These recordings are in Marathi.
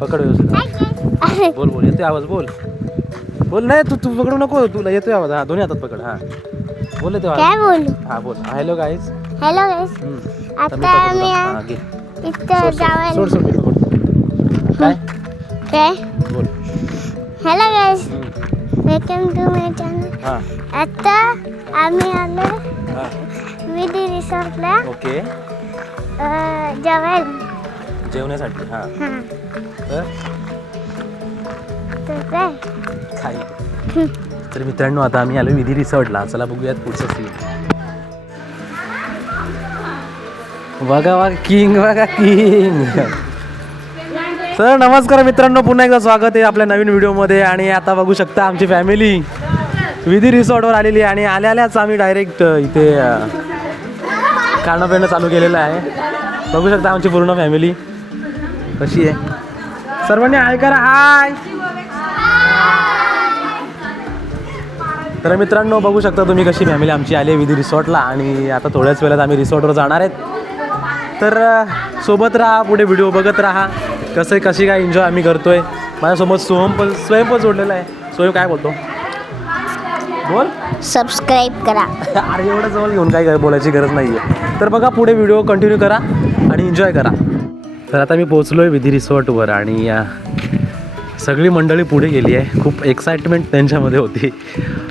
पकड व्यवस्थित. बोल बोल, येतोय आवाज, बोल बोल. नाही तू पकडू नको, तुला येतोय आवाज. हा, दोन्ही हातात पकड. हा बोल, येतोय काय आवाज. बोलू? हा बोल. Hello guys. हॅलो गाईस. आता आम्ही इथं जावं. सोड सोड, मी पकडतो. काय काय? बोल. Hello guys, welcome to my channel. हा आता आम्ही आलो हा. विधी रिसॉर्टला ओके. जेवायला. जेवण्यासाठी. हा हां, तर तर काय? खाई. तर मित्रांनो, आता आम्ही आलो विधी रिसॉर्टला. चला बघूयात पुढचं सीन. बघा बघा, किंग बघा, किंग. तर नमस्कार मित्रांनो, पुन्हा एकदा स्वागत आहे आपल्या नवीन व्हिडिओमध्ये. आणि आता बघू शकता आमची फॅमिली विधी रिसॉर्टवर आलेली आहे. आणि आल्याच आम्ही डायरेक्ट इथे खाणं पिणं चालू केलेलं आहे. बघू शकता आमची पूर्ण फॅमिली कशी आहे. सर्वांनी हाय करा, हाय. तर मित्रांनो, बघू शकता तुम्ही कशी फॅमिली आमची आली आहे विधी रिसॉर्टला. आणि आता थोड्याच वेळात आम्ही रिसॉर्टवर जाणार आहेत. तर सोबत राहा, पुढे व्हिडिओ बघत राहा. कशी काय एन्जॉय आम्ही करतोय. माझ्यासोबत स्वयं पण जोडलेला आहे. स्वयं काय बोलतो, बोल. सबस्क्राईब करा. अरे एवढं जवळ घेऊन काय बोलायची गरज नाही आहे. तर बघा, पुढे व्हिडिओ कंटिन्यू करा आणि एन्जॉय करा. तर आता मी पोचलो आहे विधी रिसॉर्टवर. आणि सगळी मंडळी पुढे गेली आहे. खूप एक्साइटमेंट त्यांच्यामध्ये होती,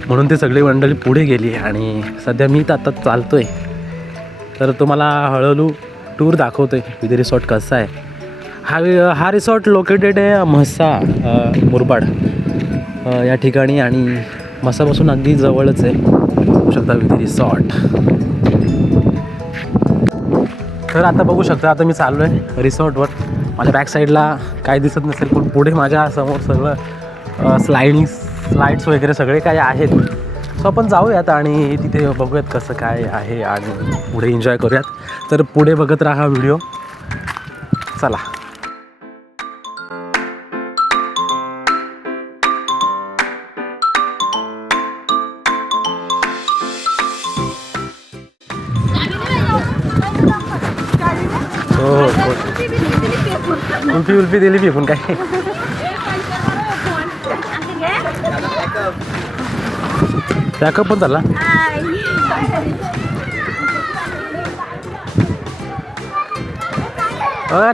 म्हणून ते सगळी मंडळी पुढे गेली आहे. आणि सध्या मी तर आता चालतो आहे. तर तुम्हाला हळूहळू टूर दाखवतो आहे विधी रिसॉर्ट कसा आहे. हा रिसॉर्ट लोकेटेड आहे म्हसा मुरबाड या ठिकाणी. आणि म्हसापासून अगदी जवळच आहे. बघू शकता विधी रिसॉर्ट. तर आता बघू शकता, आता मी चाललो आहे रिसॉर्टवर. माझ्या बॅक साईडला काय दिसत नसेल, पण पुढे माझ्या समोर सगळं स्लाईड्स वगैरे सगळे काय आहेत. सो आपण जाऊयात आणि तिथे बघूयात कसं काय आहे आणि पुढे एन्जॉय करूयात. तर पुढे बघत राहा व्हिडिओ. चला. हो, उल्फी दिली फेकून काय. बॅकअप पण झाला.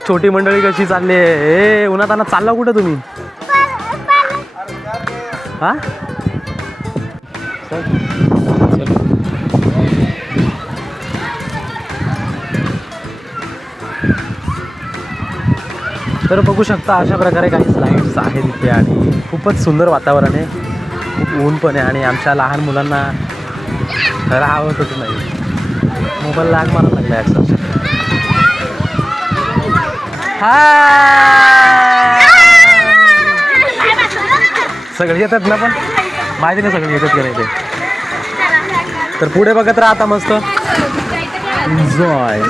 छोटी मंडळी कशी चालली आहे. उन्हात आणा चालला कुठं तुम्ही. हा तर बघू शकता अशा प्रकारे काही स्लाईड्स आहेत इथे. आणि खूपच सुंदर वातावरण आहे. खूप ऊन पण आहे. आणि आमच्या लहान मुलांना खरं आवडतच नाही. मोबाईल लाग मारायला लागला अक्षरशः. सगळे येतात ना, पण माहिती नाही सगळे येतात का नाही ते. तर पुढे बघत राहा आता मस्त एन्जॉय.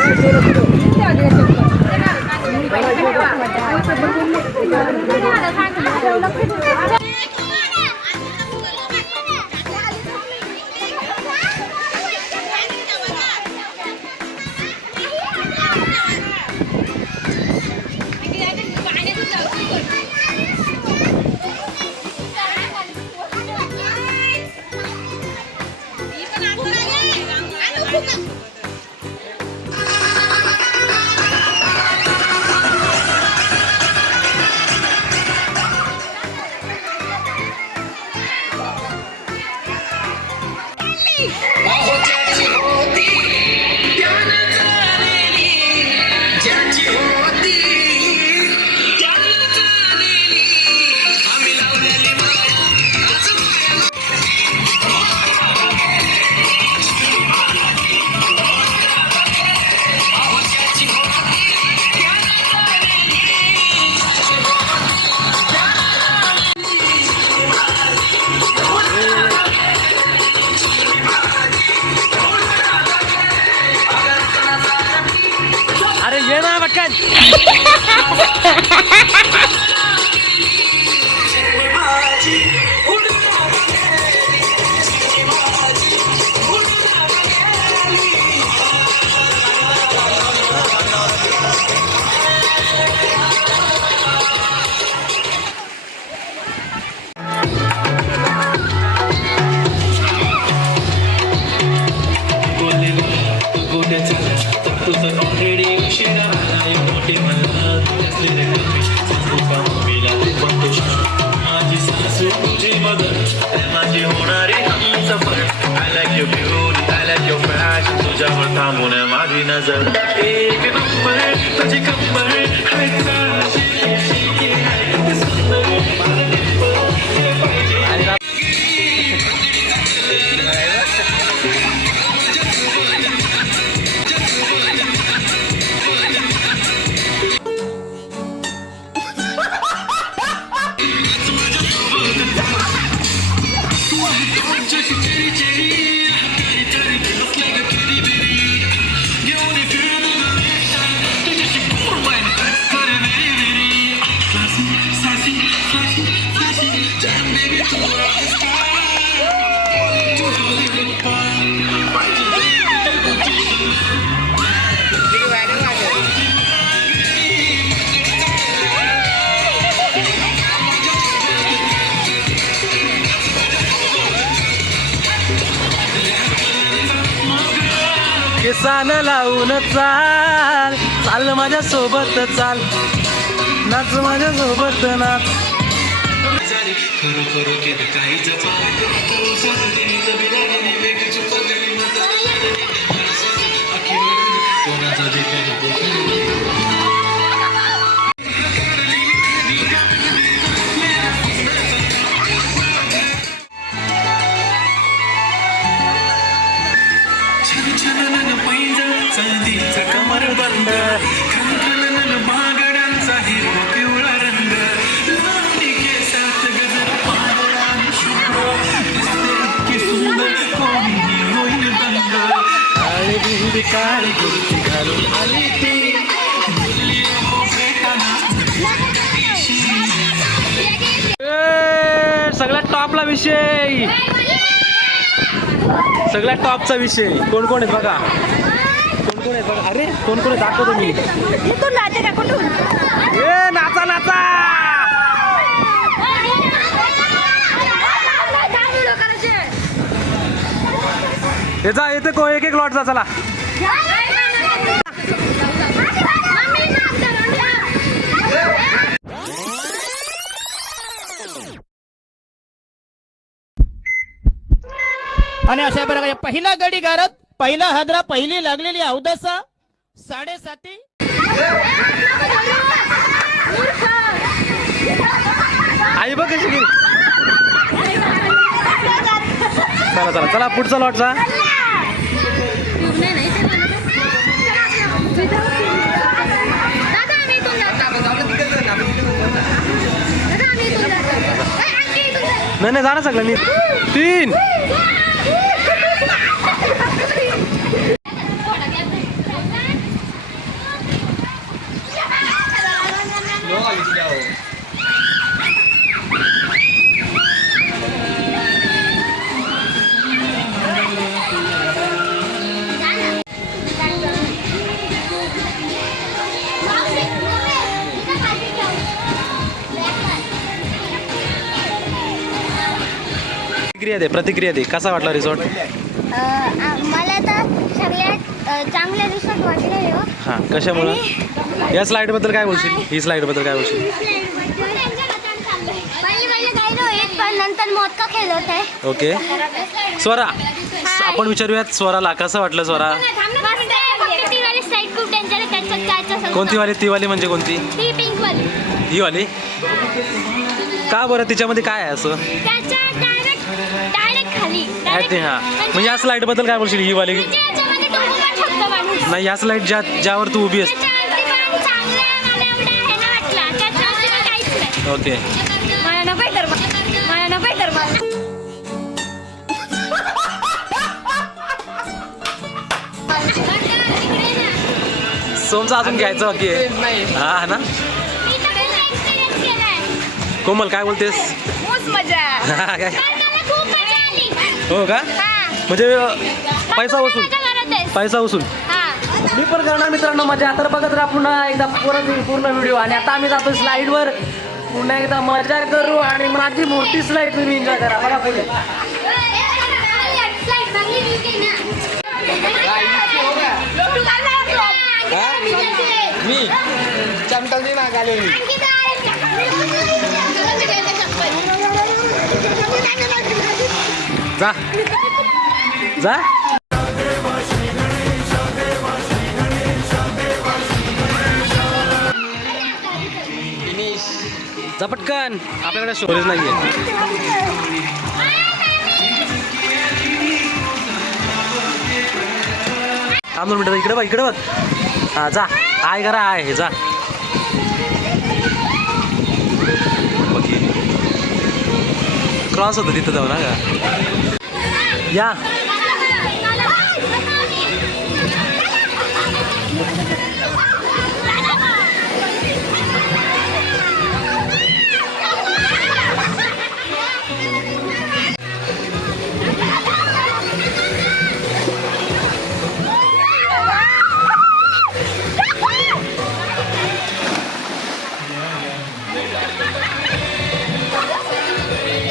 नजर एक नंबर तुझी कंबर केसान लावून चाल चाल माझ्या सोबत चाल नाच माझ्या सोबत नाच कमर बंद बागडांचा हिरवा पिवळा रंग केसात गजर पांढरा शुभ्र सुंदर कोणी होईल दंग काळी बिंदी काळी कुर्ती घालून आली ती सगळ्यात टॉपला विषय सगळ्यात टॉपचा विषय कोण कोण आहेत बघा कोण आहेत बघा अरे कोण कोण आहे दाखवतो मी इथून जाते का कुठून ए नाचा नाचा हे जा येते को एक एक लॉट जा चला आणि अशा प्रकारे पहिला गडी गारत पहिला हादरा पहिली लागलेली अवदसा 7:30 आई बघ कशी गेली चला चला चला पुढचा लॉट जा नाही नाही जा ना सगळ्यांनी 3 प्रतिक्रिया दे कसा वाटला रिसॉर्ट मला तर सगळ्यात चांगल्या रिसॉर्ट वाटले हो हां कशामुळं या स्लाईड बद्दल काय बोलशील ही स्लाईड बद्दल काय बोलशील पण नंतर मोदका खेळ होते ओके स्वरा आपण विचारूयात स्वराला कसं वाटलं स्वरा कोणती वाली ती वाली म्हणजे कोणती ही वाली का बरं तिच्यामध्ये काय आहे असं हां मग या स्लाईड बद्दल काय बोलशील ही वाली नाही या स्लाईड ज्यावर तू उभी असते ओके सोमचं अजून घ्यायचं बाकी आहे हा ना कोमल काय बोलतेस काय हो का म्हणजे पैसा वसूल मी पण करणार मित्रांनो मजा तर बघत राहा पुन्हा एकदा पूर्ण व्हिडिओ आणि आता आम्ही जातो स्लाईडवर पुन्हा एकदा मजा करू आणि माझी मोठी स्लाईड तुम्ही एन्जॉय करा बघा पुढे मी चमकल मागाले जा जा जा पटकन, आपल्याकडे स्टोरेज नाही आहे. थांब 2 मिनिटं, इकडे बघ, इकडे बघ. हा जा, आय करा, आय जा. क्रॉस होतं तिथं जाऊ ना का. या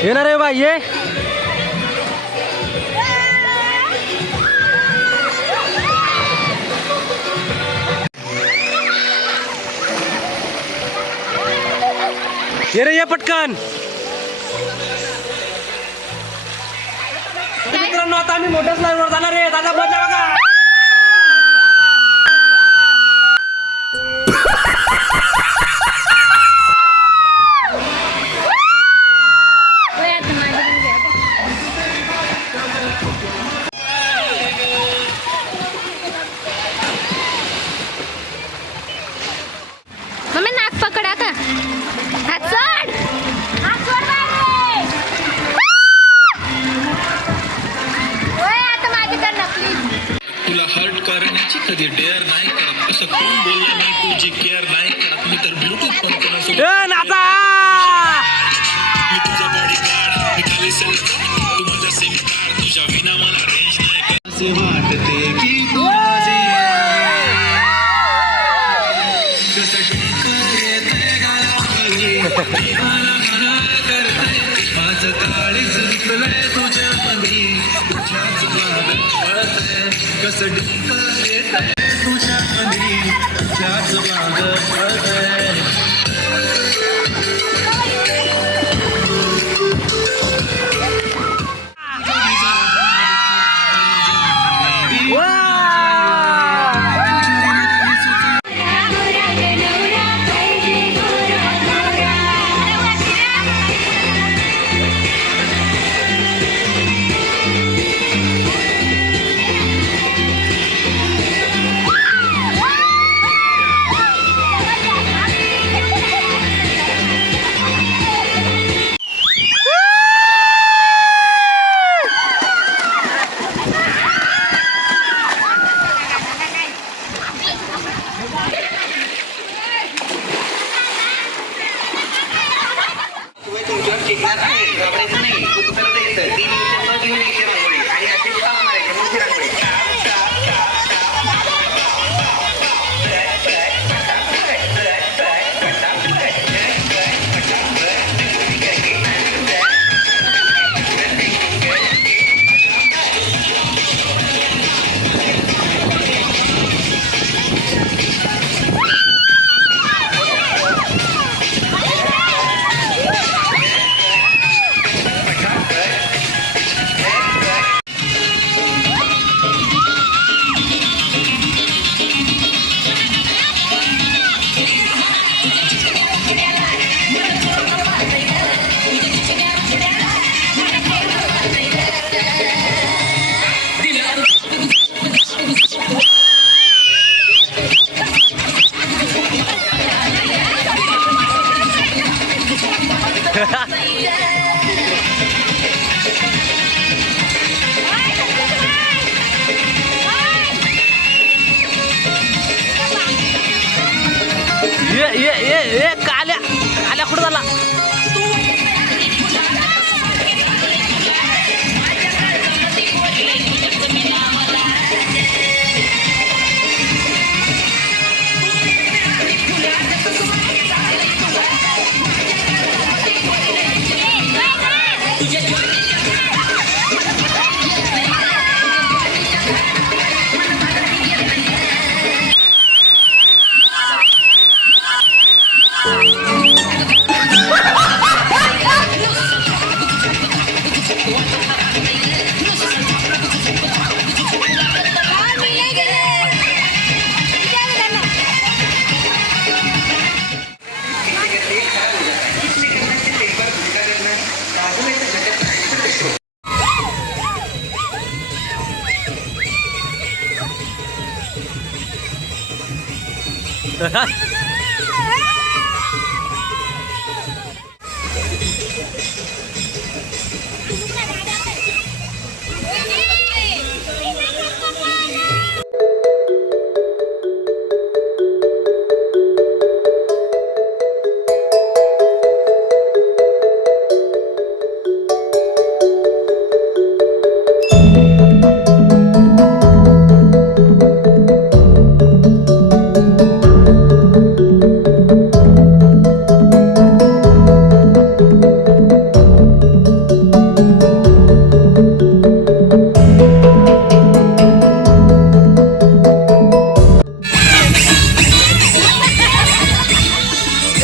येणार रे बाई, ये. ये रे, ये पटकन. मित्रांनो, आता आम्ही मोठ्या स्लाईडवर जाणार आहे. दादा बचा बघा. मम्मी नाक पकडा का हात सोड ओय आता माझी कर नकली तुला हर्ट करण्याची कधी डेअर नाही करत. असं कोण बोललं नाही तुझी केअर नाही करत. मी तर ब्लूटूथ पण कोणासोबत ए नाचा. मी तुझा बॉडी गार्ड, मी खाली सल्ला, तू माझा सिम कार्ड, तुझ्या विना मला रेंज नाही. असे वाटते की तू माझी कसं येते गालाखाली, मला घरा करते माझं काळी सुटलंय तुझ्या मनी, तुझ्याच मागं पळतंय कसं येतंय तुझ्या मनी, तुझ्याच मागं पळतंय.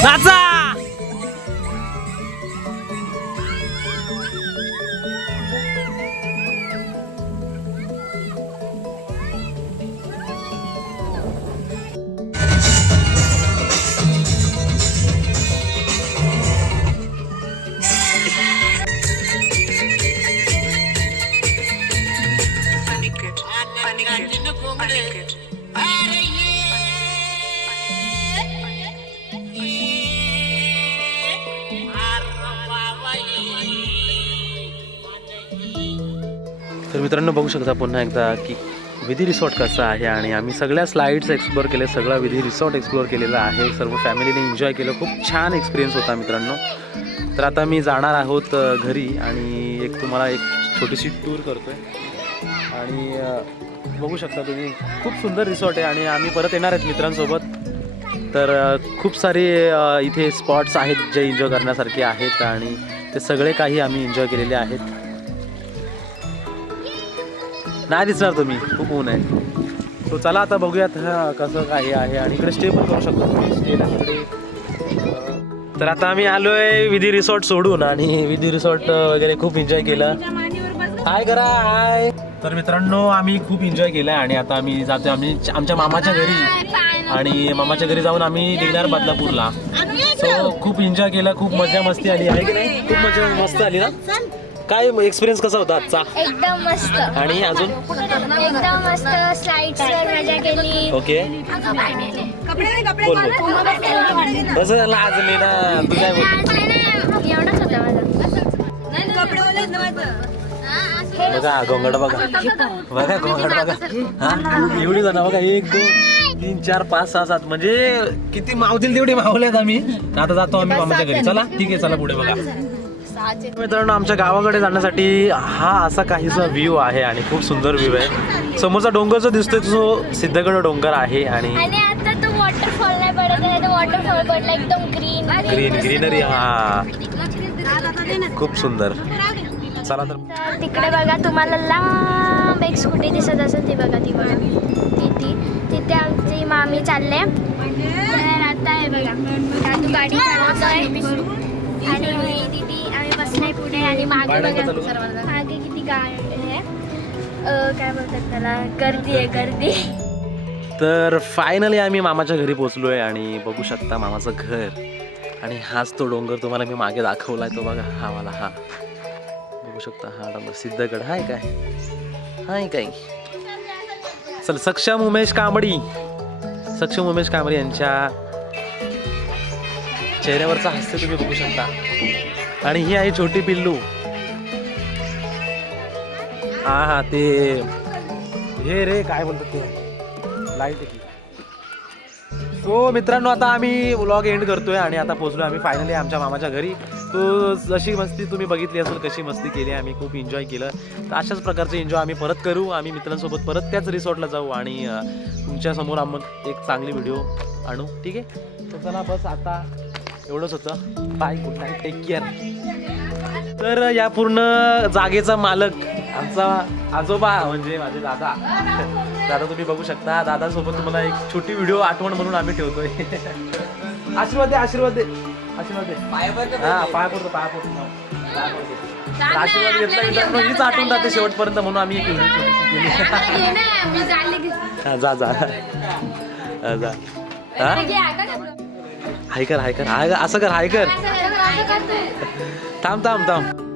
नाचा. तर मित्रांनो बघू शकता पुन्हा एकदा की विधी रिसॉर्ट कसं आहे आणि आम्ही सगळ्या स्लाईड्स एक्सप्लोअर केले, सगळा विधी रिसॉर्ट एक्सप्लोअर केलेला आहे, सर्व फॅमिलीने एन्जॉय केलं, खूप छान एक्सपिरियन्स होता मित्रांनो. तर आता मी जाणार आहोत घरी आणि एक तुम्हाला एक छोटीशी टूर करतो आहे आणि बघू शकता तुम्ही खूप सुंदर रिसॉर्ट आहे आणि आम्ही परत येणार आहेत मित्रांसोबत. तर खूप सारे इथे स्पॉट्स आहेत जे एन्जॉय करण्यासारखे आहेत आणि ते सगळे काही आम्ही एन्जॉय केलेले आहेत. नाही दिसणार तुम्ही, खूप ऊन आहे. तो चला आता बघूयात कसं काही आहे आणि इकडे स्टे पण करू शकतो तुम्ही, स्टेला तिकडे. तर आता आम्ही आलो आहे विधी रिसॉर्ट सोडून आणि विधी रिसॉर्ट वगैरे खूप एन्जॉय केलं. हाय करा हाय. तर मित्रांनो आम्ही खूप एन्जॉय केलं आणि आता आम्ही जातो आमच्या मामाच्या घरी आणि मामाच्या घरी जाऊन आम्ही निघणार बदलापूरला. सो खूप एन्जॉय केलं, खूप मजा मस्ती आली आहे की नाही? खूप मजा मस्त आली ना? काय एक्सपिरियन्स कसा होता आजचा? एकदम मस्त. आणि अजून एकदम मस्त. स्लाइड्सवर मजा केली. ओके बोल बोल. बस झालं आज मी ना तू काय बोल. एवढंच होतं माझं. बघा गोंगड बघा बघा गोंगड बघा. हा एवढी जण बघा 1 2 3 4 5 6 7 म्हणजे किती मावतील तेवढी मावल्यात आम्ही. आता जातो आम्ही मामाच्या घरी. चला ठीक आहे, चला पुढे बघा. मित्रांनो आमच्या गावाकडे जाण्यासाठी हा असा काहीसा व्ह्यू आहे आणि खूप सुंदर व्ह्यू आहे. समोरचा डोंगर जो दिसतोय तो सिद्धगड डोंगर आहे आणि आता तो वॉटरफॉल नाही पडत आहे, तो वॉटरफॉल पडला एकदम ग्रीनरी. हा खूप सुंदर. चला तर तिकडे बघा तुम्हाला लांब एक स्कूटी दिसत असेल, ती बघा ती बघा तिथे आमची मामी चालले. तर आता आहे बघा दादू गाडी चालवतोय आणि दीदी आम्ही बसलाय पुढे आणि मागे बघा मागे किती गाडी आहे, काय बोलतात त्याला, गर्दी आहे गर्दी. तर फायनली आम्ही मामाच्या घरी पोहोचलो आहे आणि बघू शकता मामाचं घर आणि हाच तो डोंगर तुम्हाला मी मागे दाखवलाय तो बघा. हा मला हा बघू शकता हा डोंगर सिद्धगड हाय काय. चल सक्षम उमेश कांबडी यांच्या चेहऱ्यावरचा हास्य तुम्ही बघू शकता. आणि ही आहे छोटी पिल्लू. हा ते हे रे काय बोलतात ते लाईट की. सो मित्रांनो आता आम्ही व्लॉग एंड करतोय आणि आता पोहोचलोय आम्ही फायनली आमच्या मामाच्या घरी. तो जशी मस्ती तुम्ही बघितली असेल कशी मस्ती केली आम्ही, खूप एन्जॉय केलं. तर अशाच प्रकारचे एन्जॉय आम्ही परत करू. आम्ही मित्रांसोबत परत त्याच रिसॉर्टला जाऊ आणि तुमच्यासमोर आम्ही एक चांगली व्हिडिओ आणू. ठीक आहे, तर चला बस आता एवढंच होतं. Bye, good night, take care. तर या पूर्ण जागेचा मालक आमचा आजोबा म्हणजे माझे दादा. तुम्ही बघू शकता दादासोबत तुम्हाला एक छोटी व्हिडिओ आठवण म्हणून आम्ही ठेवतोय. आशीर्वाद दे हा पाय पडतो आशीर्वाद घेतला मित्रांनो, हीच आठवण राहते शेवटपर्यंत म्हणून आम्ही एक व्हिडिओ केली. जा हाय कर असं कर हाय कर. थांब